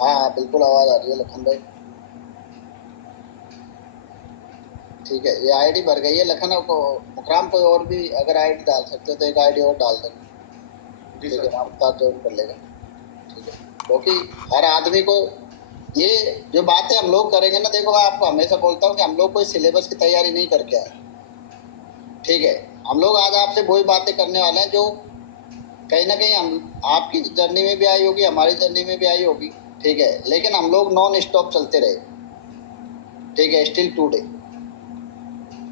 हाँ हाँ बिल्कुल आवाज़ आ रही है लखन भाई। ठीक है, ये आईडी भर गई है लखन को। मुकराम कोई और भी अगर आईडी डाल सकते हो तो एक आईडी और डाल देंगे। जी ठीक सर। है, रामपाल ज्वाइन कर लेगा। ठीक है, क्योंकि हर आदमी को ये जो बातें हम लोग करेंगे ना, देखो मैं आपको हमेशा बोलता हूँ कि हम लोग कोई सिलेबस की तैयारी नहीं करके आए। ठीक है, हम लोग आज आपसे वही बातें करने वाले हैं जो कहीं ना कहीं हम आपकी जर्नी में भी आई होगी, हमारी जर्नी में भी आई होगी। ठीक है, लेकिन हम लोग नॉन स्टॉप चलते रहे। ठीक है, स्टिल टुडे।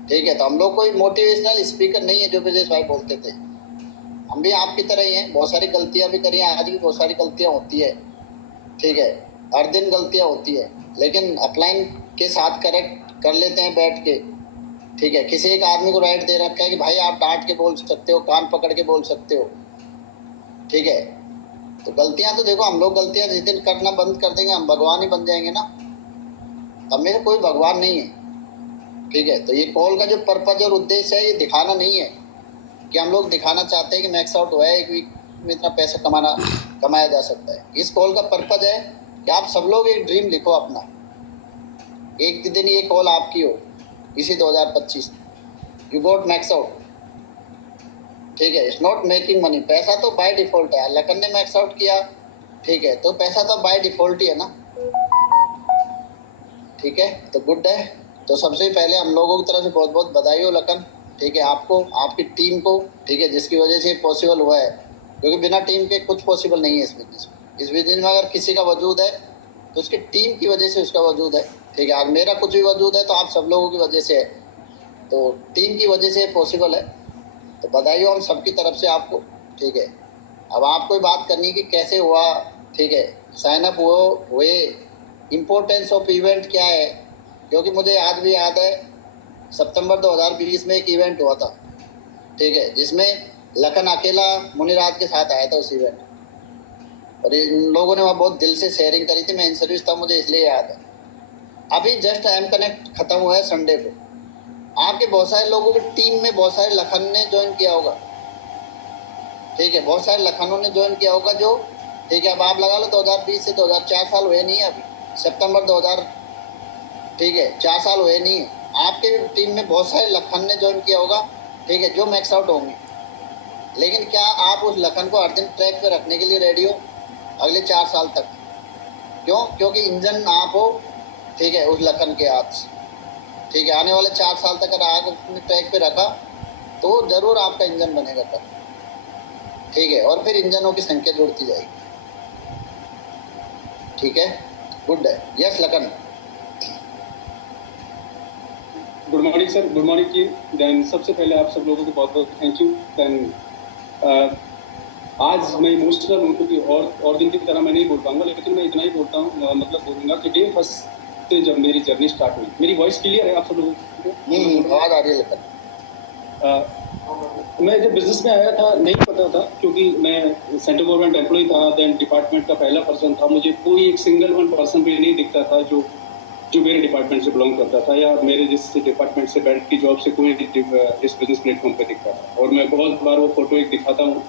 ठीक है, तो हम लोग कोई मोटिवेशनल स्पीकर नहीं है जो ब्रजेश भाई बोलते थे। हम भी आपकी तरह ही हैं, बहुत सारी गलतियां भी करी हैं, आज भी बहुत सारी गलतियां होती है। ठीक है, हर दिन गलतियां होती है, लेकिन अपलाइन के साथ करेक्ट कर लेते हैं बैठ के। ठीक है, किसी एक आदमी को राइट दे रखा है कि भाई आप डांट के बोल सकते हो, कान पकड़ के बोल सकते हो। ठीक है, तो गलतियां तो देखो, हम लोग गलतियां जिस दिन करना बंद कर देंगे हम भगवान ही बन जाएंगे ना। अब मेरे कोई भगवान नहीं है। ठीक है, तो ये कॉल का जो पर्पज और उद्देश्य है, ये दिखाना नहीं है कि हम लोग दिखाना चाहते हैं कि मैक्स आउट हुआ है, एक वीक में इतना पैसा कमाया जा सकता है। इस कॉल का पर्पज है कि आप सब लोग एक ड्रीम लिखो अपना, एक दिन ये कॉल आपकी हो इसी 2025। You got max out. ठीक है, इट्स नॉट मेकिंग मनी। पैसा तो बाय डिफॉल्ट है, लखन ने मैक्स आउट किया। ठीक है, तो पैसा तो बाय डिफॉल्ट ही है ना। ठीक है, तो गुड है। तो सबसे पहले हम लोगों की तरफ से बहुत बहुत बधाई हो लखन। ठीक है, आपको, आपकी टीम को। ठीक है, जिसकी वजह से पॉसिबल हुआ है, क्योंकि बिना टीम के कुछ पॉसिबल नहीं है इस बिजनेस में। इस बिजनेस में अगर किसी का वजूद है तो उसकी टीम की वजह से उसका वजूद है। ठीक है, आज मेरा कुछ भी वजूद है तो आप सब लोगों की वजह से है, तो टीम की वजह से पॉसिबल है। तो बधाई हो हम सबकी तरफ से आपको। ठीक है, अब आपको बात करनी है कि कैसे हुआ। ठीक है, साइन अप हुए, इम्पोर्टेंस ऑफ इवेंट क्या है, क्योंकि मुझे आज भी याद है सितंबर 2020 में एक इवेंट हुआ था। ठीक है, जिसमें लखन अकेला मुनिराज के साथ आया था उस इवेंट, और इन लोगों ने वहाँ बहुत दिल से शेयरिंग करी थी। मैं इन सर्विस था, मुझे इसलिए याद है। अभी जस्ट एम कनेक्ट खत्म हुआ है संडे को। आपके बहुत सारे लोगों की टीम में बहुत सारे लखन ने ज्वाइन किया होगा। ठीक है, बहुत सारे लखनऊ ने ज्वाइन किया होगा जो। ठीक है, अब आप लगा लो 2020 से 2004 साल हुए नहीं है अभी, सितंबर 2000। ठीक है, 4 साल हुए नहीं है। आपके टीम में बहुत सारे लखन ने ज्वाइन किया होगा। ठीक है, जो मैक्स आउट होंगे। लेकिन क्या आप उस लखन को हर दिन ट्रैक पे रखने के लिए रेडी हो अगले 4 साल तक? क्यों? क्योंकि इंजन आप हो। ठीक है, उस लखन के हाथ से। ठीक है, आने वाले 4 साल तक अगर आग उसने ट्रैक पे रखा तो जरूर आपका इंजन बनेगा तब। ठीक है, और फिर इंजनों की संख्या जुड़ती जाएगी। ठीक है, गुड है। Yes Lakhan. Good morning sir, good morning की। देन सबसे पहले आप सब लोगों को बहुत बहुत थैंक यू। देन आज मैं इमोशनल हूँ क्योंकि और दिन की तरह मैं नहीं बोल पाऊंगा, लेकिन मैं इतना ही बोलता हूँ, मतलब बोलूँगा कि डे फर्स्ट से जब मेरी जर्नी स्टार्ट हुई, मेरी वॉइस क्लियर है आप सब लोगों को? आवाज़ आ रही है लखन। मैं जब बिजनेस में आया था नहीं पता था, क्योंकि मैं सेंट्रल गवर्नमेंट एम्प्लॉय था, देन डिपार्टमेंट का पहला पर्सन था। मुझे कोई एक सिंगल वन पर्सन भी नहीं दिखता था जो मेरे डिपार्टमेंट से बिलोंग करता था, या मेरे जिस डिपार्टमेंट से बैठ की जॉब से कोई इस बिजनेस प्लेटफॉर्म पे दिखता था। और मैं बहुत बार वो फोटो एक दिखाता हूँ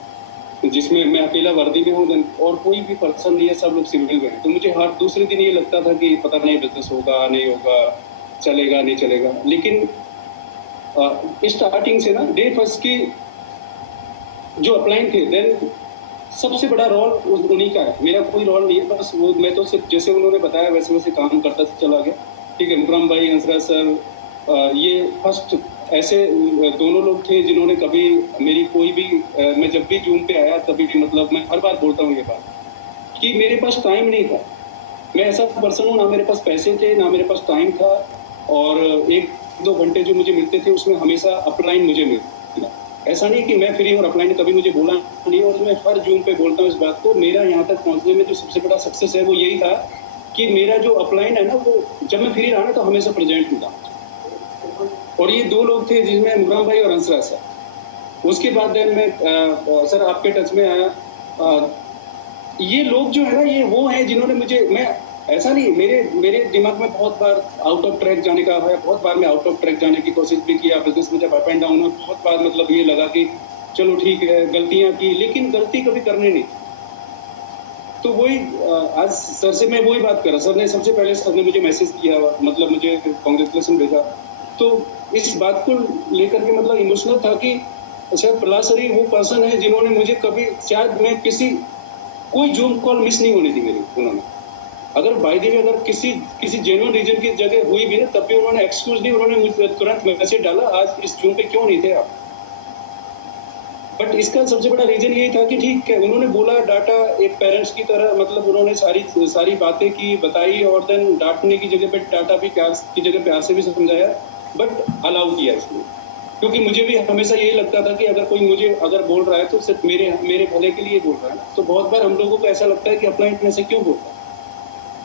जिसमें मैं अकेला वर्दी में हूँ और कोई भी पर्सन नहीं है, सब लोग सिविल में हैं। तो मुझे हर दूसरे दिन ये लगता था कि पता नहीं बिजनेस होगा नहीं होगा, चलेगा नहीं चलेगा। लेकिन स्टार्टिंग से ना डे फर्स्ट की जो अपलाइन थे, देन सबसे बड़ा रोल उन्हीं का है, मेरा कोई रोल नहीं है। बस वो मैं तो सिर्फ जैसे उन्होंने बताया वैसे वैसे काम करता चला गया। ठीक है, मुकरम भाई, हंसराज सर, ये फर्स्ट ऐसे दोनों लोग थे जिन्होंने कभी मेरी कोई भी मैं जब भी जूम पे आया तभी भी, मतलब मैं हर बार बोलता हूँ ये बात कि मेरे पास टाइम नहीं था। मैं ऐसा पर्सन हूँ, ना मेरे पास पैसे थे ना मेरे पास टाइम था, और 1-2 घंटे जो मुझे मिलते थे उसमें हमेशा अपलाइन मुझे मिलता। ऐसा नहीं कि मैं फ्री और अपलाइन कभी मुझे बोला नहीं, और मैं हर जूम पे बोलता हूँ इस बात को। मेरा यहाँ तक पहुँचने में जो सबसे बड़ा सक्सेस है वो यही था कि मेरा जो अपलाइन है ना, वो जब मैं फ्री रहा ना तो हमेशा प्रेजेंट मिला। और ये 2 लोग थे जिसमें मुकरम भाई और हंसराज सर। उसके बाद देन मैं सर आपके टच में आया। ये लोग जो है ना, ये वो हैं जिन्होंने मुझे, मैं ऐसा नहीं, मेरे दिमाग में बहुत बार आउट ऑफ ट्रैक जाने का है, बहुत बार मैं आउट ऑफ ट्रैक जाने की कोशिश भी किया बिजनेस में। जब अप एंड डाउन हो बहुत बार मतलब ये लगा कि चलो ठीक है गलतियां की, लेकिन गलती कभी करनी नहीं। तो वही आज सर से मैं वही बात कर रहा, सर ने सबसे पहले सर ने मुझे मैसेज किया, मतलब मुझे कांग्रेचुलेशन भेजा, तो इस बात को लेकर के मतलब इमोशनल था कि अच्छा प्रहलाद सर ही वो पर्सन है जिन्होंने मुझे कभी, शायद मैं कोई जूम कॉल मिस नहीं होनी थी मेरी उन्होंने, अगर बाई द वे अगर किसी जेन्युइन रीजन की जगह हुई भी ना तब भी उन्होंने एक्सक्यूज दी, उन्होंने मुझे तुरंत मैसेज डाला आज इस जूम पे क्यों नहीं थे आप। बट इसका सबसे बड़ा रीजन यही था कि ठीक है उन्होंने बोला डाटा एक पेरेंट्स की तरह, मतलब उन्होंने सारी बातें की बताई और देन डांटने की जगह पे डाटा भी प्यार की जगह प्यार से भी समझाया, बट अलाउ किया इसलिए, क्योंकि मुझे भी हमेशा यही लगता था कि अगर कोई मुझे अगर बोल रहा है तो सिर्फ मेरे भले के लिए बोल रहा है, तो बहुत बार हम लोगों को ऐसा लगता है कि अपना इतने से क्यों बोलता है।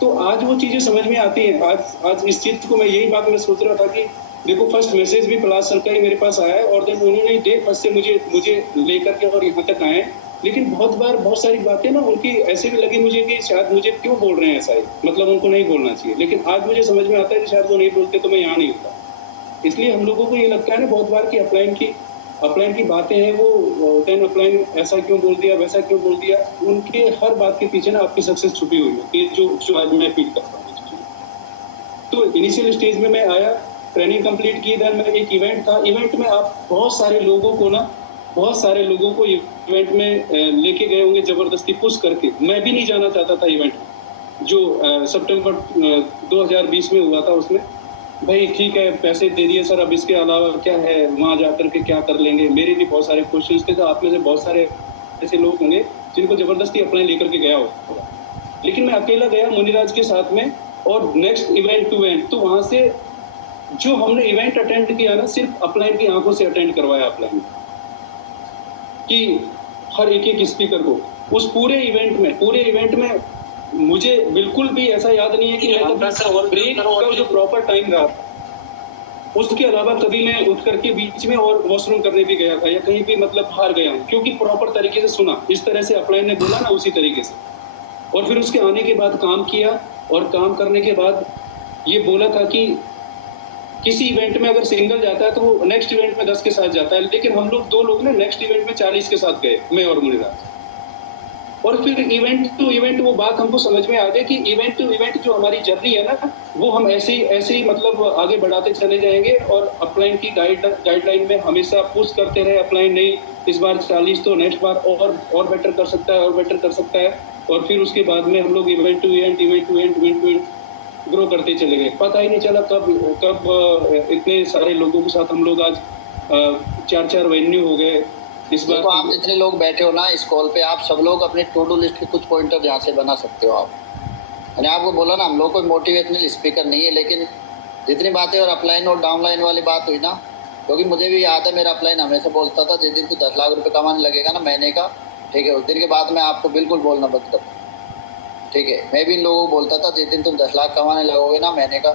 तो आज वो चीजें समझ में आती हैं। आज इस चीज को मैं यही बात मैं सोच रहा था कि देखो फर्स्ट मैसेज भी प्रहलाद सर का ही मेरे पास आया है और देन उन्होंने डे फर्स्ट से मुझे लेकर के और यहाँ तक आए, लेकिन बहुत बार बहुत सारी बातें ना उनकी ऐसे भी लगी मुझे कि शायद मुझे क्यों बोल रहे हैं ऐसा ही, मतलब उनको नहीं बोलना चाहिए, लेकिन आज मुझे समझ में आता है कि शायद वो नहीं बोलते तो मैं यहाँ नहीं होता। इसलिए हम लोगों को ये लगता है ना बहुत बार कि अपलाइन की बातें हैं वो देन अपलाइन ऐसा क्यों बोल दिया वैसा क्यों बोल दिया, उनके हर बात के पीछे ना आपकी सक्सेस छुपी हुई होती है, जो आज मैं फील करता हूँ। तो इनिशियल स्टेज में मैं आया, ट्रेनिंग कंप्लीट की, देन मैं एक इवेंट था, इवेंट में आप बहुत सारे लोगों को इवेंट में लेके गए होंगे जबरदस्ती पुश करके, मैं भी नहीं जाना चाहता था इवेंट जो सितंबर 2020 में हुआ था। उसमें भाई ठीक है पैसे दे दिए सर, अब इसके अलावा क्या है, वहाँ जाकर के क्या कर लेंगे, मेरे भी बहुत सारे क्वेश्चंस थे, तो आप में से बहुत सारे ऐसे लोग होंगे जिनको जबरदस्ती अप्लाई लेकर के गया होगा, लेकिन मैं अकेला गया मुनिराज के साथ में, और नेक्स्ट इवेंट टू इवेंट, तो वहाँ से जो हमने इवेंट अटेंड किया ना सिर्फ अपलाइन की आंखों से अटेंड करवाया अपलाइन कि हर एक स्पीकर को उस पूरे इवेंट में मुझे बिल्कुल भी ऐसा याद नहीं है कि मैं ब्रेक का जो प्रॉपर टाइम रहा उसके अलावा कभी मैं उठ करके बीच में और वॉशरूम करने भी गया था या कहीं भी मतलब बाहर गया हूँ, क्योंकि प्रॉपर तरीके से सुना, इस तरह से अपलाइन ने बोला ना उसी तरीके से, और फिर उसके आने के बाद काम किया, और काम करने के बाद ये बोला था कि किसी इवेंट में अगर सिंगल जाता है तो वो नेक्स्ट इवेंट में 10 के साथ जाता है, लेकिन हम लोग 2 लोग ने नेक्स्ट इवेंट में 40 के साथ गए, मैं और मुनिराज। और फिर इवेंट टू इवेंट वो बात हमको समझ में आ गई कि इवेंट टू इवेंट जो हमारी जर्नी है ना वो हम ऐसे ही मतलब आगे बढ़ाते चले जाएंगे, और अपलाइन की गाइडलाइन में हमेशा पुश करते रहे, अपलाइन नहीं इस बार 40 तो नेक्स्ट बार और बेटर कर सकता है, और फिर उसके बाद में हम लोग इवेंट टू इवेंट ग्रो करते चले गए। पता ही नहीं चला कब इतने सारे लोगों के साथ हम लोग आज 4 वेन्यू हो गए। इस बार देखो आप जितने लोग बैठे हो ना इस कॉल पे, आप सब लोग अपने टू डू लिस्ट के कुछ पॉइंटर यहाँ से बना सकते हो आप। मैंने आपको बोला ना हम लोग कोई मोटिवेशनल स्पीकर नहीं है, लेकिन जितनी बातें और अपलाइन और डाउनलाइन वाली बात हुई ना, क्योंकि मुझे भी याद है मेरा अपलाइन हमेशा बोलता था जिस दिन तू 10 लाख रुपये कमाने लगेगा ना महीने का, ठीक है, उस दिन के बाद मैं आपको बिल्कुल बोलना बंद कर, ठीक है। मैं भी इन लोगों को बोलता था जिस दिन तुम 10 लाख कमाने लगोगे ना महीने का,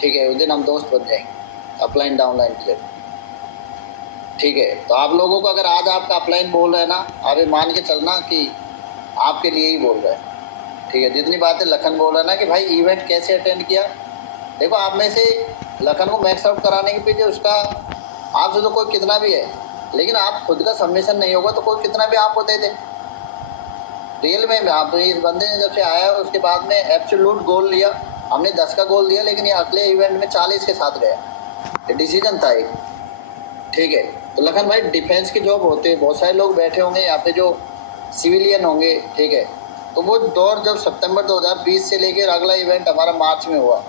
ठीक है, उस दिन हम दोस्त बन जाएंगे अपलाइन डाउनलाइन की जगह, ठीक है। तो आप लोगों को अगर आज आपका अपलाइन बोल रहे हैं ना, आप ये मान के चलना कि आपके लिए ही बोल रहे हैं, ठीक है। जितनी बातें लखन बोल रहा है ना कि भाई इवेंट कैसे अटेंड किया, देखो आप में से लखन को मैक्स आउट कराने के पीछे उसका आपसे तो कोई कितना भी है, लेकिन आप खुद का सबमिशन नहीं होगा तो कोई कितना भी आपको दे दे। रियल में आप इस बंदे ने जब से आया उसके बाद में एब्सोल्यूट गोल लिया, हमने 10 का गोल दिया, लेकिन ये अगले इवेंट में 40 के साथ गया, ये डिसीजन था एक, ठीक है। तो लखन भाई डिफेंस की जॉब होते हैं, बहुत सारे लोग बैठे होंगे यहाँ पे जो सिविलियन होंगे, ठीक है, तो वो दौर जब सितंबर 2020 से लेकर अगला इवेंट हमारा मार्च में हुआ,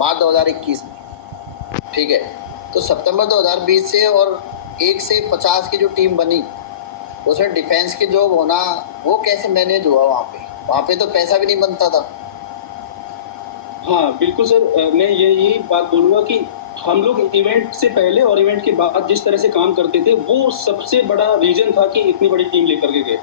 मार्च 2021 में, ठीक है। तो सितंबर 2020 से और 1 से 50 की जो टीम बनी उसमें डिफेंस की जॉब होना वो कैसे मैनेज हुआ वहाँ पे तो पैसा भी नहीं बनता था। हाँ बिल्कुल सर, मैं यही बात बोलूँगा कि हम लोग इवेंट से पहले और इवेंट के बाद जिस तरह से काम करते थे वो सबसे बड़ा रीजन था कि इतनी बड़ी टीम लेकर के गए।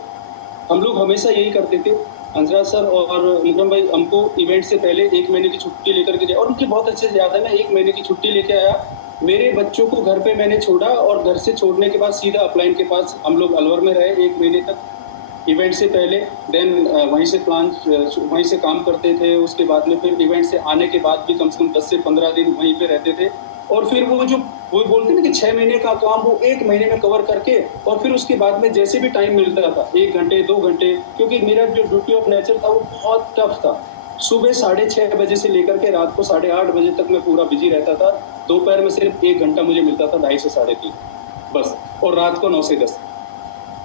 हम लोग हमेशा यही करते थे, हंसराज सर और मुकरम भाई हमको इवेंट से पहले 1 महीने की छुट्टी लेकर के गए, और उनकी बहुत अच्छे से याद है, मैं 1 महीने की छुट्टी लेके आया, मेरे बच्चों को घर पे मैंने छोड़ा, और घर से छोड़ने के बाद सीधा अपलाइन के पास हम लोग अलवर में रहे 1 महीने तक इवेंट से पहले, देन वहीं से काम करते थे। उसके बाद में फिर इवेंट से आने के बाद भी कम से कम 10 से 15 दिन वहीं पे रहते थे, और फिर वो वो बोलते हैं ना कि 6 महीने का काम वो 1 महीने में कवर करके, और फिर उसके बाद में जैसे भी टाइम मिलता था 1 घंटे 2 घंटे, क्योंकि मेरा जो ड्यूटी ऑफ नेचर था वो बहुत टफ था। सुबह 6:30 बजे से लेकर के रात को 8:30 बजे तक मैं पूरा बिजी रहता था। दोपहर में सिर्फ 1 घंटा मुझे मिलता था, 2:30 से 3:30 बस, और रात को 9 से 10।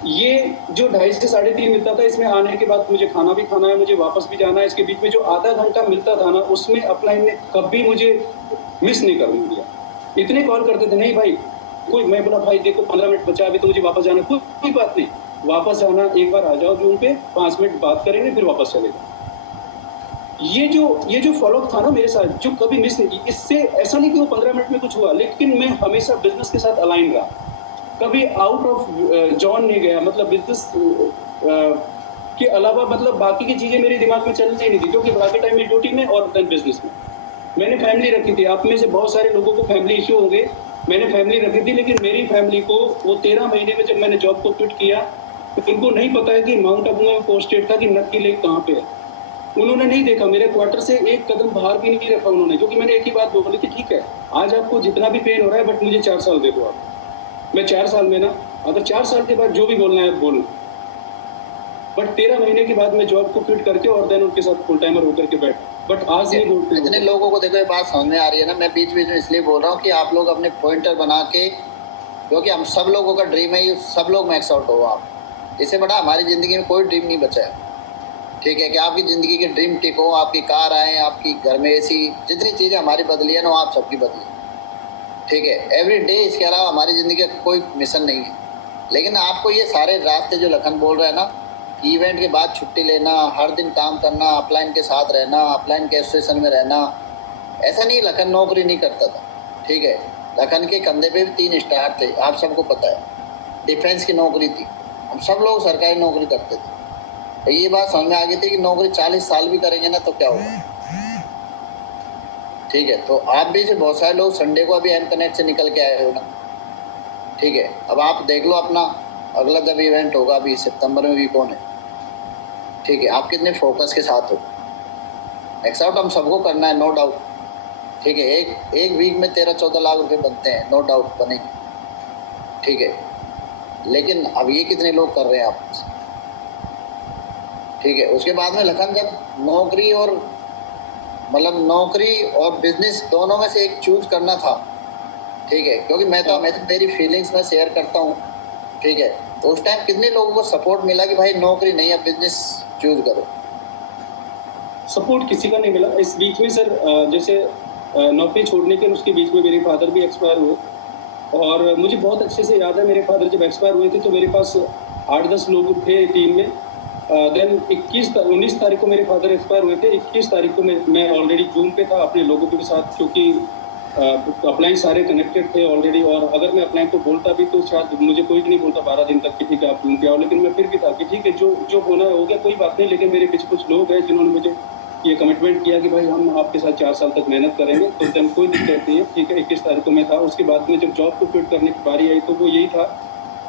ये जो 2:30 से 3:30 मिलता था, इसमें आने के बाद मुझे खाना भी खाना है, मुझे वापस भी जाना है। इसके बीच में जो आधा घंटा मिलता था ना, उसमें अपलाइन ने कभी मुझे मिस नहीं करने दिया। इतने कॉल करते थे, नहीं भाई कोई, मैं बोला भाई देखो 15 मिनट बचा, अभी तो मुझे वापस जाना, कोई बात नहीं, वापस जाना, एक बार आ जाओ जूम पे, 5 मिनट बात करेंगे फिर वापस चले जाओ। ये जो फॉलोअप था ना मेरे साथ, जो कभी मिस नहीं की। इससे ऐसा नहीं कि वो 15 मिनट में कुछ हुआ, लेकिन मैं हमेशा बिजनेस के साथ अलाइन रहा, कभी आउट ऑफ जॉन नहीं गया। मतलब बिजनेस के अलावा मतलब बाकी की चीज़ें मेरे दिमाग में चलने ही नहीं थी, क्योंकि बाकी टाइम में ड्यूटी में और देन बिजनेस में। मैंने फैमिली रखी थी, आप में से बहुत सारे लोगों को फैमिली इशू होंगे। मैंने फैमिली रखी थी, लेकिन मेरी फैमिली को वो 13 महीने में जब मैंने जॉब को क्विट किया, तो उनको नहीं पता है कि माउंट आबू में पोस्टेड था कि नक्की लेक कहाँ पे है। उन्होंने नहीं देखा, मेरे क्वार्टर से एक कदम बाहर भी नहीं रखा उन्होंने, क्योंकि मैंने एक ही बात बोली कि ठीक है आज आपको जितना भी पेन हो रहा है, बट मुझे 4 साल दे दो आप। मैं 4 साल में ना, अगर 4 साल के बाद जो भी बोलना है बोलना, बट 13 महीने के बाद मैं जॉब को क्विट करके और देन उनके साथ फुल टाइमर होकर के बैठा। बट आज नहीं बोलते। इतने लोगों को देखो ये बात समझ में आ रही है ना, मैं बीच बीच में इसलिए बोल रहा हूँ कि आप लोग अपने पॉइंटर बना के, क्योंकि हम सब लोगों का ड्रीम है ये सब लोग मैक्स आउट हो। आप इससे बड़ा हमारी ज़िंदगी में कोई ड्रीम नहीं बचा है, ठीक है, कि आपकी ज़िंदगी के ड्रीम टिक हो, आपकी कार आए, आपकी घर में एसी, जितनी चीज़ें हमारी बदली है ना, आप सबकी बदली, ठीक है, एवरी डे। इसके अलावा हमारी ज़िंदगी का कोई मिशन नहीं है। लेकिन आपको ये सारे रास्ते जो लखन बोल रहे हैं ना, इवेंट के बाद छुट्टी लेना, हर दिन काम करना, अपलाइन के साथ रहना, अपलाइन के एसोसिएशन में रहना, ऐसा नहीं लखन नौकरी नहीं करता था, ठीक है। लखन के कंधे पे भी 3 स्टार थे, आप सबको पता है। डिफेंस की नौकरी थी, हम सब लोग सरकारी नौकरी करते थे। तो ये बात समझ में आ गई थी कि नौकरी 40 साल भी करेंगे ना तो क्या होगा, ठीक है। तो आप भी से बहुत सारे लोग संडे को अभी एम कनेक्ट से निकल के आए हो ना, ठीक है। अब आप देख लो अपना अगला जब इवेंट होगा अभी सितंबर में, वीक ऑन है, ठीक है, आप कितने फोकस के साथ हो। मैक्स आउट हम सबको करना है, नो डाउट, ठीक है। एक वीक में 13-14 लाख रुपए बनते हैं, नो डाउट बनेंगे, ठीक है। लेकिन अब ये कितने लोग कर रहे हैं आप, ठीक है। उसके बाद में लखन जब नौकरी और मतलब नौकरी और बिजनेस दोनों में से एक चूज करना था, ठीक है, क्योंकि मैं तो मेरी फीलिंग्स में शेयर करता हूँ, ठीक है। तो उस टाइम कितने लोगों को सपोर्ट मिला कि भाई नौकरी नहीं है बिजनेस चूज करो? सपोर्ट किसी का नहीं मिला। इस बीच में सर जैसे नौकरी छोड़ने के उसके बीच में मेरे फादर भी एक्सपायर हुए, और मुझे बहुत अच्छे से याद है मेरे फादर जब एक्सपायर हुए थे तो मेरे पास 8-10 लोग थे टीम में। देन 19 तारीख को मेरे फादर एक्सपायर हुए थे। 21 तारीख को मैं ऑलरेडी जूम पे था अपने लोगों के साथ, क्योंकि अपलाइन सारे कनेक्टेड थे ऑलरेडी, और अगर मैं अपलाइन को बोलता भी तो शायद मुझे कोई नहीं बोलता 12 दिन तक कि ठीक है आप जूम पे आओ, लेकिन मैं फिर भी था कि ठीक है जो होना हो गया, कोई बात नहीं। लेकिन मेरे पीछे कुछ लोग हैं जिन्होंने मुझे ये कमिटमेंट किया कि भाई हम आपके साथ 4 साल तक मेहनत करेंगे, तो देन कोई दिक्कत नहीं है, ठीक है। 21 तारीख को मैं था। उसके बाद में जब जॉब को क्विट करने की बारी आई तो वो यही था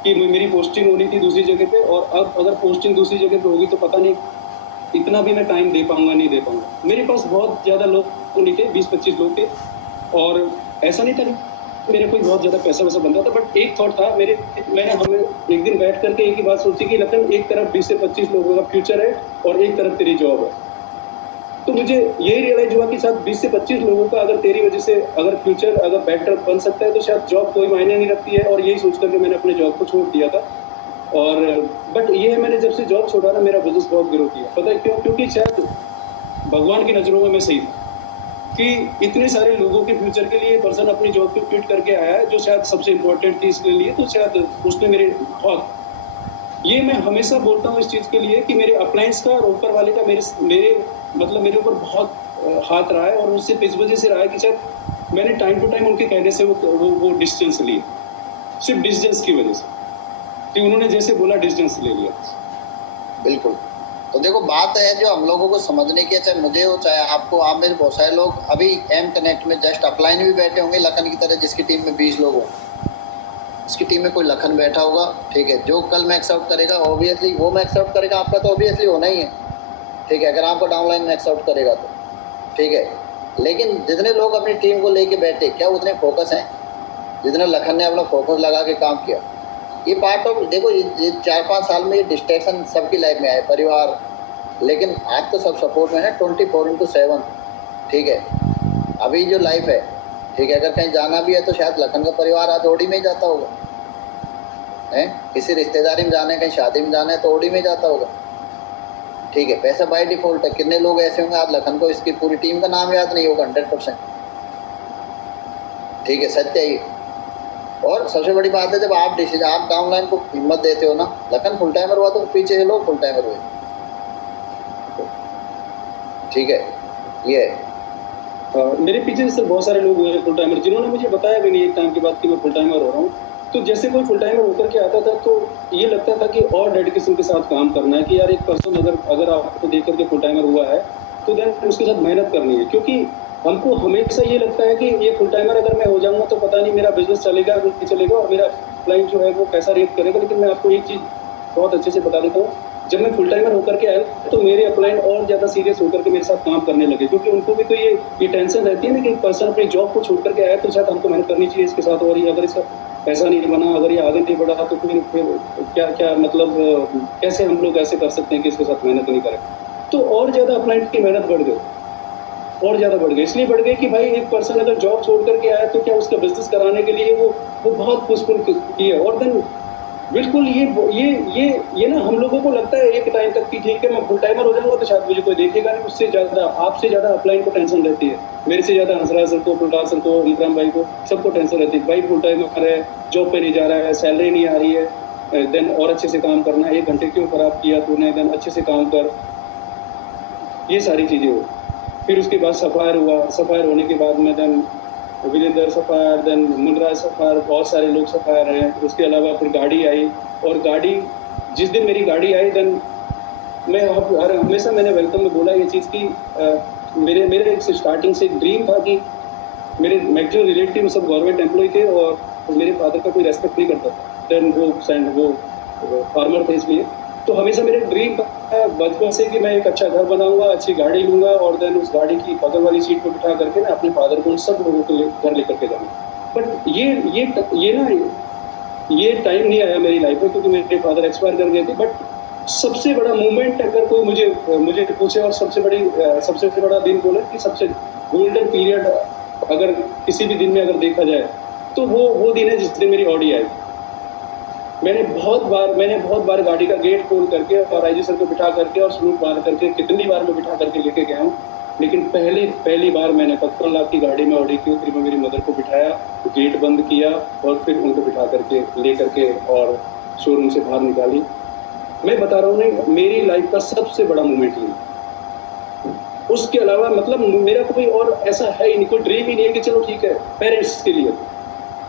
कि मेरी पोस्टिंग होनी थी दूसरी जगह पे, और अब अगर पोस्टिंग दूसरी जगह पे होगी तो पता नहीं इतना भी मैं टाइम दे पाऊंगा नहीं दे पाऊंगा। मेरे पास बहुत ज़्यादा लोग नहीं थे, 20-25 लोग थे, और ऐसा नहीं था कि मेरे कोई बहुत ज़्यादा पैसा वैसा बनता था, बट एक थॉट था मैंने हमें एक दिन बैठ करके एक ही बात सोची कि लखन एक तरफ 20 से 25 लोगों का फ्यूचर है और एक तरफ तेरी जॉब है। तो मुझे यही रियलाइज हुआ कि शायद 20 से 25 लोगों का अगर तेरी वजह से अगर फ्यूचर अगर बेटर बन सकता है तो शायद जॉब कोई मायने नहीं रखती है, और यही सोच करके मैंने अपने जॉब को छोड़ दिया था। और बट ये मैंने जब से जॉब छोड़ा ना, मेरा बिजनेस बहुत ग्रो किया। पता है क्यों? क्योंकि शायद भगवान की नज़रों में मैं सही था कि इतने सारे लोगों के फ्यूचर के लिए पर्सन अपनी जॉब को क्विट करके आया है, जो शायद सबसे इम्पोर्टेंट थी इसके लिए, तो शायद उसने मेरे बहुत, ये मैं हमेशा बोलता हूँ इस चीज़ के लिए कि मेरे अप्लायंस का और ऊपर वाले का मेरे मतलब मेरे ऊपर बहुत हाथ रहा है, और उससे इस वजह से रहा है कि शायद मैंने टाइम टू टाइम उनके कहने से वो डिस्टेंस लिए, सिर्फ डिस्टेंस की वजह से कि उन्होंने जैसे बोला डिस्टेंस ले लिया। बिल्कुल। तो देखो बात है जो हम लोगों को समझने की है, चाहे मुझे हो चाहे आपको, आप में बहुत सारे लोग अभी एम कनेक्ट में जस्ट अपलाइन भी बैठे होंगे लखन की तरह, जिसकी टीम में 20 लोग हों, उसकी टीम में कोई लखन बैठा होगा, ठीक है, जो कल मैक्स आउट करेगा ऑब्वियसली वो मैक्स आउट करेगा, आपका तो ऑब्वियसली होना ही है, ठीक है, अगर आपको डाउनलाइन मैक्स आउट करेगा तो, ठीक है। लेकिन जितने लोग अपनी टीम को लेके बैठे, क्या उतने फोकस हैं? जितना लखन ने अपना फोकस लगा के काम किया। ये पार्ट ऑफ, देखो ये 4-5 साल में ये डिस्ट्रैक्शन सबकी लाइफ में आए, परिवार, लेकिन आज तो सब सपोर्ट में है 24/7। ठीक है, अभी जो लाइफ है, ठीक है, अगर कहीं जाना भी है तो शायद लखन का परिवार आज ओडी में ही जाता होगा, है किसी रिश्तेदारी में जाना है, कहीं शादी में जाना है तो ओडी में जाता होगा। ठीक है, पैसा बाय डिफॉल्ट है। कितने लोग ऐसे होंगे आज लखन को इसकी पूरी टीम का नाम याद नहीं होगा 100%। ठीक है, सत्य ही। और सबसे बड़ी बात है, जब आप डिसीजन, आप डाउनलाइन को हिम्मत देते हो ना, लखन फुल टाइमर हुआ तो पीछे से लोग फुल टाइमर हुए। ठीक है, ये मेरे पीछे से बहुत सारे लोग हुए फुल टाइमर, जिन्होंने मुझे बताया भी नहीं एक टाइम के बाद कि मैं फुल टाइमर हो रहा हूँ। तो जैसे कोई फुल टाइमर होकर के आता था तो ये लगता था कि और डेडिकेशन के साथ काम करना है, कि यार एक पर्सन अगर आपको देख करके फुल टाइमर हुआ है तो देन उसके साथ मेहनत करनी है। क्योंकि हमको हमेशा ये लगता है कि ये फुल टाइमर अगर मैं हो जाऊंगा तो पता नहीं मेरा बिजनेस चलेगा नहीं चलेगा और मेरा क्लाइंट जो है वो कैसा रेट करेगा। लेकिन मैं आपको एक चीज़ बहुत अच्छे से बता देता हूँ, जब मैं फुल टाइमर होकर के आया तो मेरे अपलाइन और ज़्यादा सीरियस होकर के मेरे साथ काम करने लगे, क्योंकि उनको भी तो ये टेंशन रहती है ना कि एक पर्सन अपनी जॉब को छोड़ करके आया तो शायद हमको मेहनत करनी चाहिए इसके साथ, और ये अगर इसका पैसा नहीं बना, अगर ये आगे नहीं बढ़ा तो फिर क्या मतलब कैसे हम लोग ऐसे कर सकते हैं कि इसके साथ मेहनत नहीं करें। तो और ज़्यादा अपलाइन की मेहनत बढ़ गई, और ज़्यादा बढ़ गई। इसलिए बढ़ गई कि भाई एक पर्सन अगर जॉब छोड़ करके आया तो क्या उसका बिजनेस कराने के लिए वो बहुत पुशफुल की है। और देन बिल्कुल ये ना हम लोगों को लगता है एक टाइम तक कि ठीक है मैं फुल टाइमर हो जाऊंगा तो शायद मुझे कोई देखेगा नहीं। उससे ज़्यादा आपसे ज़्यादा अपलाइन को टेंशन रहती है, मेरे से ज़्यादा हंसराज सर को, प्रहलाद सर को, इकराम भाई को, सबको टेंशन रहती है। भाई फुल टाइमर है, जॉब पे नहीं जा रहा है, सैलरी नहीं आ रही है, देन और अच्छे से काम करना है, 1 घंटे क्यों खराब किया तूने, देन अच्छे से काम कर, ये सारी चीज़ें हो। फिर उसके बाद सफ़ायर हुआ, सफ़ायर होने के बाद में देन वीरेंद्र सफ़ायर, देन मुनराज सफ़ायर, बहुत सारे लोग सफ़ायर हैं। उसके अलावा फिर गाड़ी आई, और गाड़ी जिस दिन मेरी गाड़ी आई देन मैं हमेशा मैंने वेलकम में बोला ये चीज़ कि मेरे स्टार्टिंग से एक ड्रीम था कि मेरे मैक्सिमम रिलेटिव सब गवर्नमेंट एम्प्लॉय थे और मेरे फादर का कोई रेस्पेक्ट नहीं करता था। देन वो फार्मर थे, इसलिए तो हमेशा मेरे ड्रीम था बचपन से कि मैं एक अच्छा घर बनाऊंगा, अच्छी गाड़ी लूंगा और देन उस गाड़ी की बगल वाली सीट पर बिठा करके ना अपने फादर को सब लोगों के घर लेकर के जाऊंगा। बट ये टाइम नहीं आया मेरी लाइफ में, क्योंकि मेरे फादर एक्सपायर कर गए थे। बट सबसे बड़ा मोमेंट अगर कोई मुझे पूछे और सबसे बड़ा दिन बोले कि सबसे गोल्डन पीरियड अगर किसी भी दिन में अगर देखा जाए तो वो दिन है जिस दिन मेरी ऑडी आई। मैंने बहुत बार गाड़ी का गेट खोल करके और आईजी सर को बिठा करके और स्लूट मार करके कितनी बार मैं बिठा करके लेके गया हूँ, लेकिन पहली बार मैंने 55 लाख की गाड़ी में ऑडी Q3 में मेरी मदर को बिठाया, गेट बंद किया और फिर उनको बिठा करके ले करके और शोरूम से बाहर निकाली। मैं बता रहा हूँ नहीं, मेरी लाइफ का सबसे बड़ा मोमेंट ये। उसके अलावा मतलब मेरा कोई और ऐसा है ही नहीं, कोई ड्रीम ही नहीं है कि चलो ठीक है पेरेंट्स के लिए।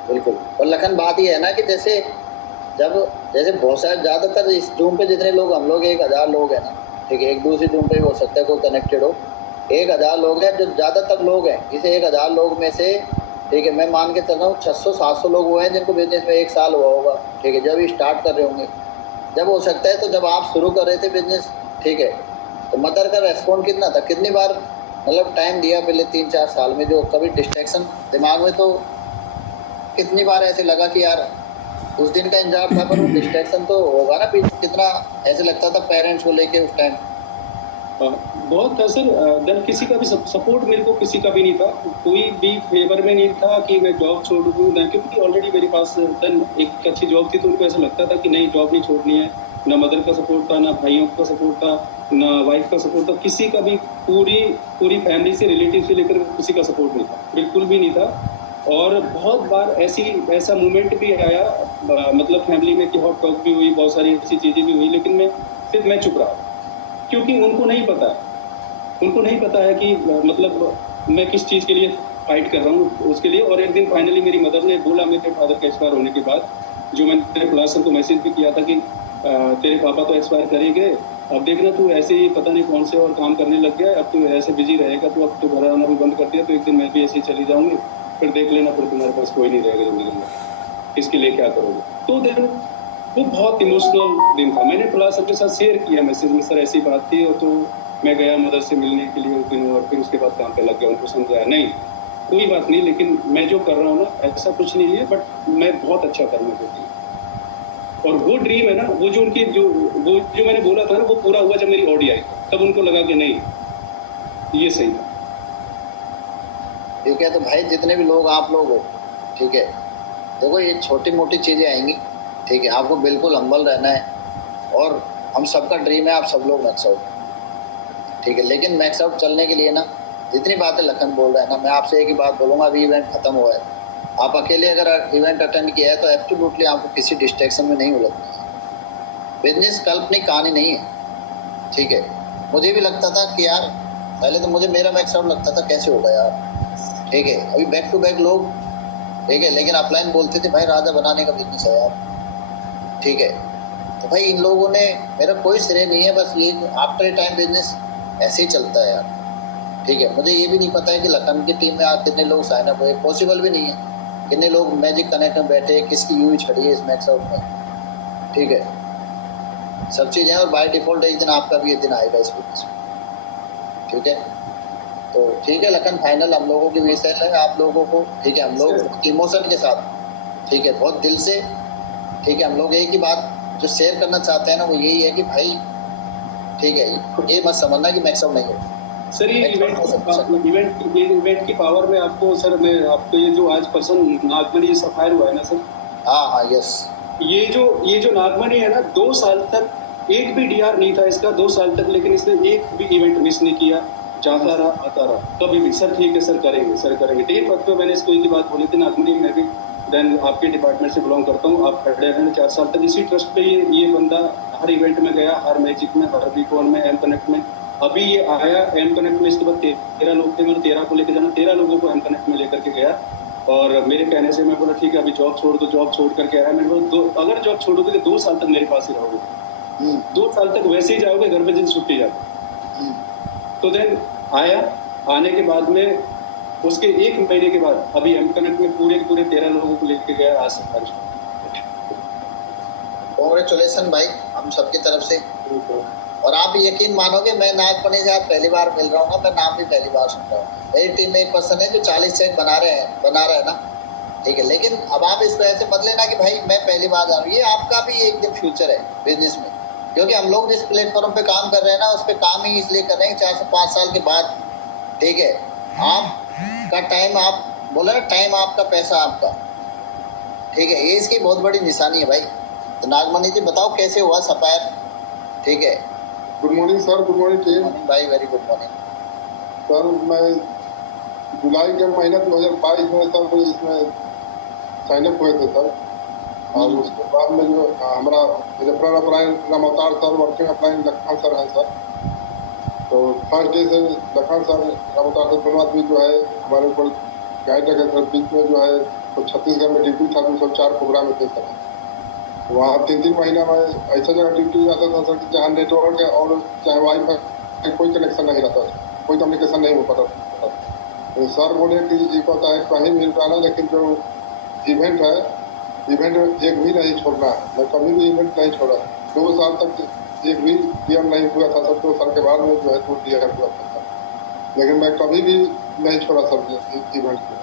बिल्कुल। और लखन बात ये है ना कि जैसे बहुत सारे ज़्यादातर इस जूम पे जितने लोग, हम लोग 1000 लोग हैं ना, ठीक है, एक दूसरी जूम पे भी हो सकता है कोई कनेक्टेड हो, 1000 लोग हैं जो ज़्यादातर लोग हैं। इसे 1000 लोग में से, ठीक है, मैं मान के चल रहा हूँ 600-700 लोग हुए हैं जिनको बिजनेस में 1 साल हुआ होगा। ठीक है, जब स्टार्ट कर रहे होंगे, जब हो सकता है तो जब आप शुरू कर रहे थे बिजनेस, ठीक है, तो मदर का रेस्पॉन्ड कितना था, कितनी बार मतलब टाइम दिया पहले 3-4 साल में, जो कभी डिस्ट्रैक्शन दिमाग में, तो कितनी बार ऐसे लगा कि यार उस दिन का इंतजार था पर वो डिस्ट्रैक्शन तो होगा ना, कितना ऐसे लगता था पेरेंट्स को लेके उस टाइम। बहुत था सर। देन किसी का भी सपोर्ट मेरे को किसी का भी नहीं था, कोई भी फेवर में नहीं था कि मैं जॉब छोड़ दूँ ना, क्योंकि ऑलरेडी मेरे पास देन एक अच्छी जॉब थी। तो उनको ऐसा लगता था कि नहीं जॉब नहीं छोड़नी है। ना मदर का सपोर्ट था, ना भाइयों का सपोर्ट था, ना वाइफ का सपोर्ट था, किसी का भी पूरी फैमिली से, रिलेटिव से लेकर किसी का सपोर्ट नहीं था, बिल्कुल भी नहीं था। और बहुत बार ऐसा मोमेंट भी आया मतलब फैमिली में कि हॉट टॉक भी हुई, बहुत सारी ऐसी चीज़ें भी हुई, लेकिन मैं चुप रहा, क्योंकि उनको नहीं पता है कि मतलब मैं किस चीज़ के लिए फाइट कर रहा हूँ उसके लिए। और एक दिन फाइनली मेरी मदर ने बोला मेरे फादर का एक्सपायर होने के बाद, जो मैंने प्रहलाद सर को मैसेज भी किया था कि तेरे पापा तो एक्सपायर कर ही गए, अब देखना तू ऐसे ही पता नहीं कौन से और काम करने लग गया, अब तू ऐसे बिजी रहेगा, तो अब तो घर आना भी बंद कर दिया, तो एक दिन मैं भी ऐसे ही चली जाऊँगी, फिर देख लेना, फिर तुम्हारे पास कोई नहीं रहेगा जिंदगी में, इसके लिए क्या करोगे। तो देन वो बहुत इमोशनल दिन था। मैंने प्रहलाद सर के साथ शेयर किया मैसेज में, सर ऐसी बात थी, और तो मैं गया मदर से मिलने के लिए उस दिन, और फिर उसके बाद काम पे लग गया। उनको समझाया नहीं कोई बात नहीं, लेकिन मैं जो कर रहा हूँ ना ऐसा कुछ नहीं है, बट मैं बहुत अच्छा करने को हूँ। और वो ड्रीम है ना, वो जो उनकी वो जो मैंने बोला था ना, वो पूरा हुआ जब मेरी ऑडी आई, तब उनको लगा कि नहीं ये सही था। ठीक है, तो भाई जितने भी लोग आप लोग हो, ठीक है, देखो ये छोटी मोटी चीज़ें आएंगी, ठीक है, आपको बिल्कुल हम्बल रहना है। और हम सबका ड्रीम है आप सब लोग मैक्स आउट, ठीक है, लेकिन मैक्स आउट चलने के लिए ना जितनी बातें लखन बोल रहा है ना, मैं आपसे एक ही बात बोलूँगा, अभी इवेंट खत्म हुआ है, आप अकेले अगर इवेंट अटेंड किया है तो एब्सोल्युटली आपको किसी डिस्ट्रैक्शन में नहीं उलझना है। बिजनेस काल्पनिक कहानी नहीं है, ठीक है। मुझे भी लगता था कि यार पहले तो मुझे मेरा मैक्स आउट लगता था कैसे होगा यार, ठीक है, अभी बैक टू बैक लोग, ठीक है, लेकिन अपलाइन बोलते थे भाई राजा बनाने का बिजनेस है यार, ठीक है। तो भाई इन लोगों ने, मेरा कोई श्रेय नहीं है, बस ये आफ्टर ए टाइम बिजनेस ऐसे ही चलता है यार, ठीक है। मुझे ये भी नहीं पता है कि लखन की टीम में आज कितने लोग साइन अप हुए, पॉसिबल भी नहीं है, कितने लोग मैजिक कनेक्ट में बैठे, किसकी यूज छड़ी है इस मैक्स आउट में, ठीक है, सब चीज़ें। और बाय डिफॉल्ट एक दिन आपका भी एक दिन आएगा इस बिजनेस में, ठीक है। तो ठीक है लखन, फाइनल हम लोगों की विषय है आप लोगों को, ठीक है, हम लोग इमोशन के साथ, ठीक है, बहुत दिल से, ठीक है, हम लोग एक ही बात जो शेयर करना चाहते हैं ना वो यही है कि भाई, ठीक है, ये मत समझना कि मैक्स आउट नहीं हो सर। ये इवेंट की पावर में आपको सर, मैं आपको ये जो आज पर्सन नागमणि ये सफायर हुआ है ना सर, हाँ हाँ यस, ये जो नागमणि है ना, 2 साल तक एक भी डीआर नहीं था इसका, 2 साल तक, लेकिन इसने एक भी इवेंट मिस नहीं किया, जाता रहा आता रहा कभी भी। सर ठीक है सर, करेंगे सर करेंगे। ठीक वक्त पे मैंने इसको एक ही बात बोली थी, नागमणि मैं भी देन आपके डिपार्टमेंट से बिलोंग करता हूँ, आप खड़े रहने 4 साल तक इसी ट्रस्ट पे ये बंदा हर इवेंट में गया, हर मैजिक में, हर बीकॉन में, एम कनेक्ट में। अभी ये आया एम कनेक्ट में, इसके बाद 13 लोग थे, मैंने 13 को लेकर जाना, 13 लोगों को एम कनेक्ट में लेकर के गया। और मेरे कहने से मैं बोला ठीक है अभी जॉब छोड़ दो, जॉब छोड़ करके आया। मैंने बोला अगर जॉब छोड़ोगे तो 2 साल तक मेरे पास ही रहोगे, 2 साल तक वैसे ही जाओगे, घर पे जिन छुट्टी जाओगे। तो देन आया, आने के बाद में उसके 1 महीने के बाद अभी एम कनेक्ट में पूरे 13 लोगों को लेके गया आज से। कॉन्ग्रेचुलेसन भाई हम सबकी तरफ से। और आप यकीन मानोगे, मैं नागमणि से आज पहली बार मिल रहा हूँ, मैं नाम भी पहली बार सुन रहा हूँ। मेरी टीम में एक पर्सन है जो 40 चेक बना रहा है ना, ठीक है, लेकिन अब आप इसको ऐसे मत लेना कि भाई मैं पहली बार जा रहा हूँ, ये आपका भी एक दिन फ्यूचर है बिजनेस में, क्योंकि हम लोग जिस प्लेटफॉर्म पे काम कर रहे हैं ना उस पर काम ही इसलिए कर रहे हैं 4 से 5 साल के बाद, ठीक है, आपका टाइम, आप बोला ना टाइम आपका पैसा आपका, ठीक है, ये इसकी बहुत बड़ी निशानी है भाई। तो नागमणि जी बताओ कैसे हुआ सफायर, ठीक है। Good morning sir, good morning team. Morning भाई, वेरी गुड मॉर्निंग सर। मैं जुलाई के महीना 2022 में सर इसमें साइनअप हुए थे सर, और उसके बाद में जो हमारा referral अप्लाइन Ramavatar sir, working अप्लाइन Lakhan sir हैं सर। तो फर्स्ट डे से लखन सर रामअवतार सर दोनों आदमी जो है हमारे ऊपर गाइड रखे सर। बीच में जो है तो छत्तीसगढ़ में ड्यूटी था, 204 प्रोग्राम में थे सर। वहाँ 3-3 महीना में ऐसा जगह ड्यूटी जाता था सर जहाँ नेटवर्क और चाहे वाईफाई कोई कनेक्शन नहीं रहता था, कोई कम्युनिकेशन नहीं हो पाता था। तो सर बोले कि ये होता है कहीं मिल पाना, लेकिन जो इवेंट है, इवेंट एक भी नहीं छोड़ना है। मैं कभी भी इवेंट नहीं छोड़ा, 2 साल तक एक भी डीएम नहीं हुआ था सर। 2 साल के बाद में जो है तो डीएम हुआ था, लेकिन मैं कभी भी नहीं छोड़ा सर इवेंट को।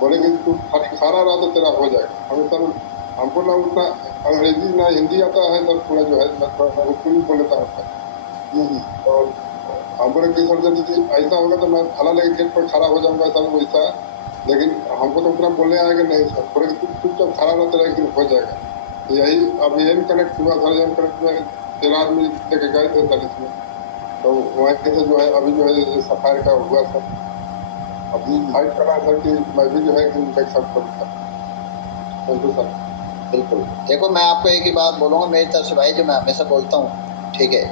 बोले कि तू खाली सारा रहा तो तेरा हो जाएगा। हमें सर हमको ना उतना अंग्रेजी ना हिंदी आता है सर, पूरा जो है मैं पूरी बोल लेता हूँ सर। और हम बोले कि सर जब ऐसा होगा तो मैं थाला लेके गेट पर खड़ा हो जाऊँगा सर वैसा, लेकिन हमको तो उतना बोलने आएगा नहीं सर। बोले कि तू जब खड़ा रहता रहे कि हो जाएगा। तो यही अभी एम कनेक्ट हुआ सर, एम कनेक्ट में 13 आदमी लेके गए थे सर इसमें। तो वहीं से जो है अभी जो है सफाई का हुआ सर। अभी फाइट कर रहा है सर कि मैं भी जो है कि बैक आउट करूँ सर। Thank you sir. बिल्कुल, देखो मैं आपको एक ही बात बोलूँगा मेरी तरफ से भाई, जो मैं हमेशा बोलता हूँ, ठीक है,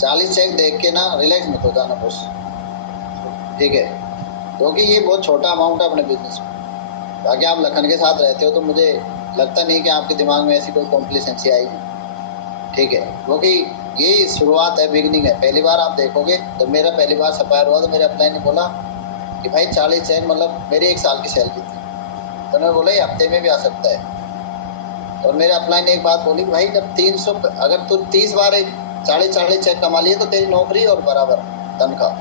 40 चेक देख के ना रिलैक्स मत हो जाना बॉस, ठीक है, क्योंकि ये बहुत छोटा अमाउंट है अपने बिजनेस में। बाकी आप लखन के साथ रहते हो तो मुझे लगता नहीं कि आपके दिमाग में ऐसी कोई कॉम्प्लिसेंसी आएगी, ठीक है, क्योंकि ये शुरुआत है, बिगनिंग है। पहली बार आप देखोगे, जब मेरा पहली बार सफायर हुआ तो मेरे अपलाइन ने बोला कि भाई 40 चेक मतलब मेरी 1 साल की सैलरी थी, तो मैं बोला ये हफ्ते में भी आ सकता है। और मेरे अपलाइन ने एक बात बोली कि भाई जब 300, अगर तू 30 बार 40 चेक कमा लिए तो तेरी नौकरी और बराबर तनख्वाह,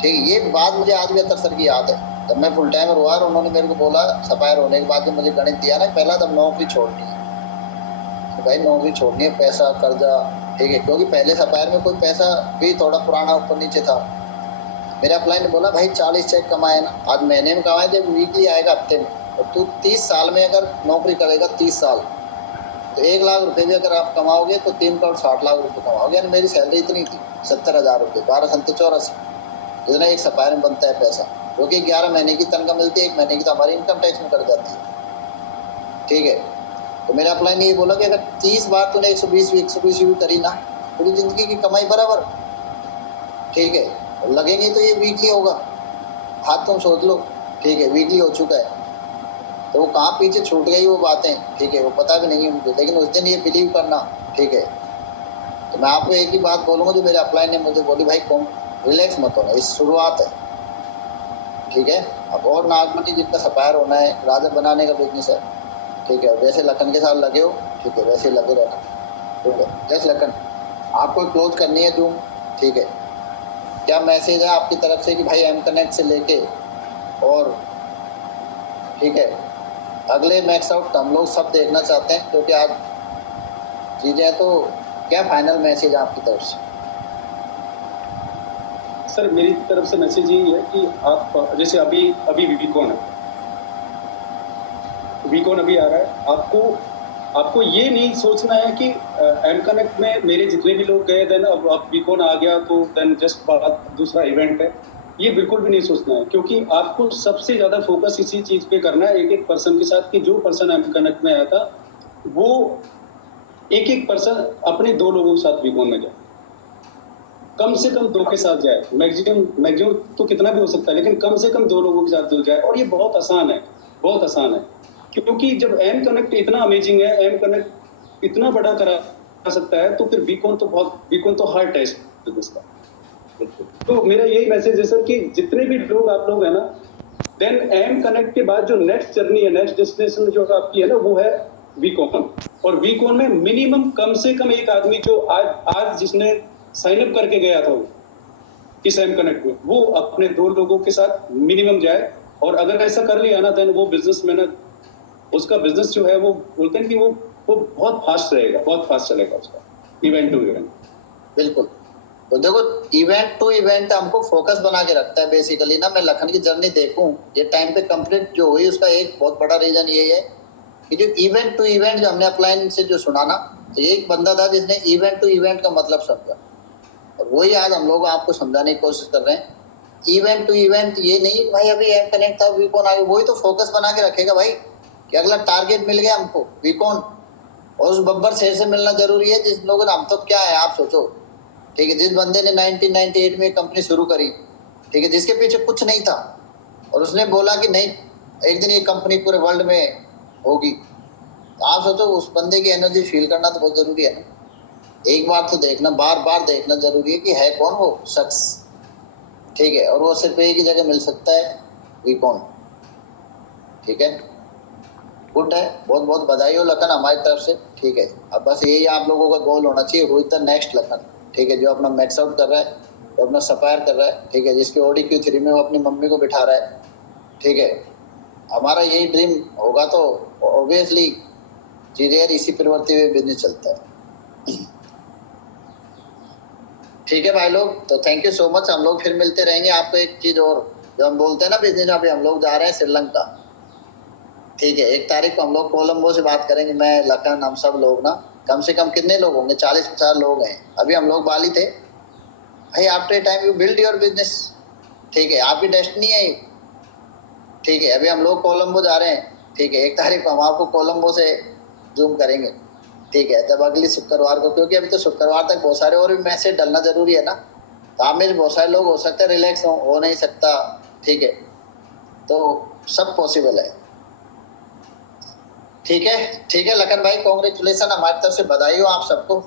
ठीक है। ये बात मुझे आज भी अतर सर की याद है, जब मैं फुल टाइमर हुआ और उन्होंने मेरे को बोला सफायर होने के बाद जब मुझे गणित दिया ना, पहला तब नौकरी छोड़नी है, तो भाई नौकरी छोड़नी है, पैसा कर्जा, ठीक है, क्योंकि पहले सफायर में कोई पैसा भी थोड़ा पुराना ऊपर नीचे था। मेरे अपलाइन ने बोला भाई 40 चेक कमाए ना, आज महीने में कमाए, जब वीकली आएगा हफ्ते में, और तू 30 साल में अगर नौकरी करेगा 30 साल, तो 1 लाख रुपए भी अगर आप कमाओगे तो 3 करोड़ 60 लाख रुपए कमाओगे। यानी मेरी सैलरी इतनी थी 70,000 रुपये, 12 संत 84, जितना एक सफायर में बनता है पैसा, क्योंकि 11 महीने की तनख्वाह मिलती है, 1 महीने की तो हमारी इनकम टैक्स में कट जाती है, ठीक है। तो मेरा अपलाइन ने ये बोला कि अगर 30 बार तूने 120 भी करी ना, पूरी जिंदगी की कमाई बराबर, ठीक है, और लगेंगे तो ये वीकली होगा, हाथ तुम सोच लो, ठीक है, वीकली हो चुका है। तो वो कहाँ पीछे छूट गई वो बातें, ठीक है, वो पता भी नहीं है मुझे, लेकिन उस दिन ये बिलीव करना, ठीक है। तो मैं आपको एक ही बात बोलूँगा जो मेरे अपलाइन ने मुझे बोली, भाई कौन रिलैक्स मत होना, इस शुरुआत है, ठीक है। अब और नागमनी जिनका सफायर होना है, राजा बनाने का बिजनेस है, ठीक है, जैसे लखन के साथ लगे हो, ठीक है, वैसे लगे रहना, ठीक है। जैसे लखन आपको क्लोज करनी है जूम, ठीक है, क्या मैसेज है आपकी तरफ से कि भाई एम कनेक्ट से लेके और, ठीक है, अगले मैक्स आउट हम लोग सब देखना चाहते हैं, क्योंकि आज चीज़ें तो क्या फाइनल मैसेज है आपकी तरफ से? सर मेरी तरफ से मैसेज यही है कि आप जैसे अभी वीकॉन अभी आ रहा है, आपको ये नहीं सोचना है कि एम कनेक्ट में मेरे जितने भी लोग गए देन अब वीकॉन आ गया तो देन जस्ट बात दूसरा इवेंट है, ये बिल्कुल भी नहीं सोचना है, क्योंकि आपको सबसे ज़्यादा फोकस इसी चीज़ पे करना है, एक पर्सन के साथ, कि जो पर्सन एम कनेक्ट में आया था वो एक पर्सन अपने 2 लोगों के साथ वीकॉन में जाए, कम से कम 2 के साथ जाए, मैक्सिमम तो कितना भी हो सकता है, लेकिन कम से कम 2 लोगों के साथ जो जाए। और ये बहुत आसान है, क्योंकि जब एम कनेक्ट इतना अमेजिंग है, एम कनेक्ट इतना बड़ा करा सकता है, तो फिर वीकॉन तो हार्ड है इस बिजनेस का। तो मेरा यही मैसेज है सर कि जितने भी लोग आप लोग हैं ना, देन एम कनेक्ट के बाद जो नेक्स्ट जर्नी है, नेक्स्ट डेस्टिनेशन जो आपकी है ना, वो है वीकॉन। और वीकॉन में मिनिमम कम से कम एक आदमी जो आज जिसने साइन अप करके गया था वो इस एम कनेक्ट में, वो अपने 2 लोगों के साथ मिनिमम जाए। और अगर ऐसा कर लिया ना, देन वो बिजनेस में ना, उसका बिजनेस जो है वो बोलते हैं कि वो बहुत फास्ट रहेगा, बहुत फास्ट चलेगा उसका, इवेंट टू इवेंट। बिल्कुल। तो देखो, इवेंट टू इवेंट हमको फोकस बना के रखता है बेसिकली ना। मैं लखन की जर्नी देखूं, ये टाइम पे कंप्लीट जो हुई, उसका एक बहुत बड़ा रीजन ये है कि जो इवेंट टू इवेंट जो हमने अपलाइन से जो सुना ना, तो एक बंदा था जिसने इवेंट टू इवेंट का मतलब समझा, और वही आज हम लोग आपको समझाने की कोशिश कर रहे हैं। इवेंट टू इवेंट ये नहीं भाई अभी एम कनेक्ट था, वीकॉन आ गया, वही तो फोकस बना के रखेगा भाई कि अगला टारगेट मिल गया हमको वीकॉन, और उस बब्बर शेर से मिलना जरूरी है जिस लोगों ने, हम तो क्या है आप सोचो, ठीक है, जिस बंदे ने 1998 में कंपनी शुरू करी, ठीक है, जिसके पीछे कुछ नहीं था, और उसने बोला कि नहीं एक दिन ये कंपनी पूरे वर्ल्ड में होगी, तो आप सोचो उस बंदे की एनर्जी फील करना तो बहुत ज़रूरी है ना। एक बार तो देखना, बार बार देखना जरूरी है कि है कौन वो शख्स, ठीक है, और वो सिर्फ एक ही जगह मिल सकता है, वीकॉन, ठीक है। गुड है, बहुत बहुत बधाई हो लखन हमारी तरफ से, ठीक है। अब बस यही आप लोगों का गोल होना चाहिए, who is the next Lakhan, ठीक है, जो अपना मैक्स आउट कर रहा है, जो अपना सफायर कर रहा है, ठीक है, जिसके ODQ3 में वो अपनी मम्मी को बिठा रहा है, ठीक है। हमारा यही ड्रीम होगा तो ऑब्वियसली चीज़ें यार इसी प्रवृत्ति में बिजनेस चलता है, ठीक है भाई लोग। तो थैंक यू सो मच, हम लोग फिर मिलते रहेंगे। आपको एक चीज़ और, जो हम बोलते हैं ना बिजनेस, अभी हम लोग जा रहे हैं श्रीलंका, ठीक है, 1 तारीख को हम लोग कोलंबो से बात करेंगे, मैं लखन हम सब लोग ना, कम से कम कितने लोग होंगे, 40-50 लोग हैं। अभी हम लोग बाली थे भाई, after time you build your business, ठीक है, आपकी डेस्टिनी है, ठीक है। अभी हम लोग कोलंबो जा रहे हैं, ठीक है, 1 तारीख को हम आपको कोलंबो से जूम करेंगे, ठीक है, जब अगली शुक्रवार को, क्योंकि अभी तो शुक्रवार तक बहुत सारे और भी मैसेज डलना जरूरी है ना। तो आप में बहुत सारे लोग हो सकते हैं रिलैक्स हो नहीं सकता, ठीक है, तो सब पॉसिबल है, ठीक है, ठीक है लखन भाई, कॉन्ग्रेचुलेसन, हमारी तरफ से बधाई हो आप सबको।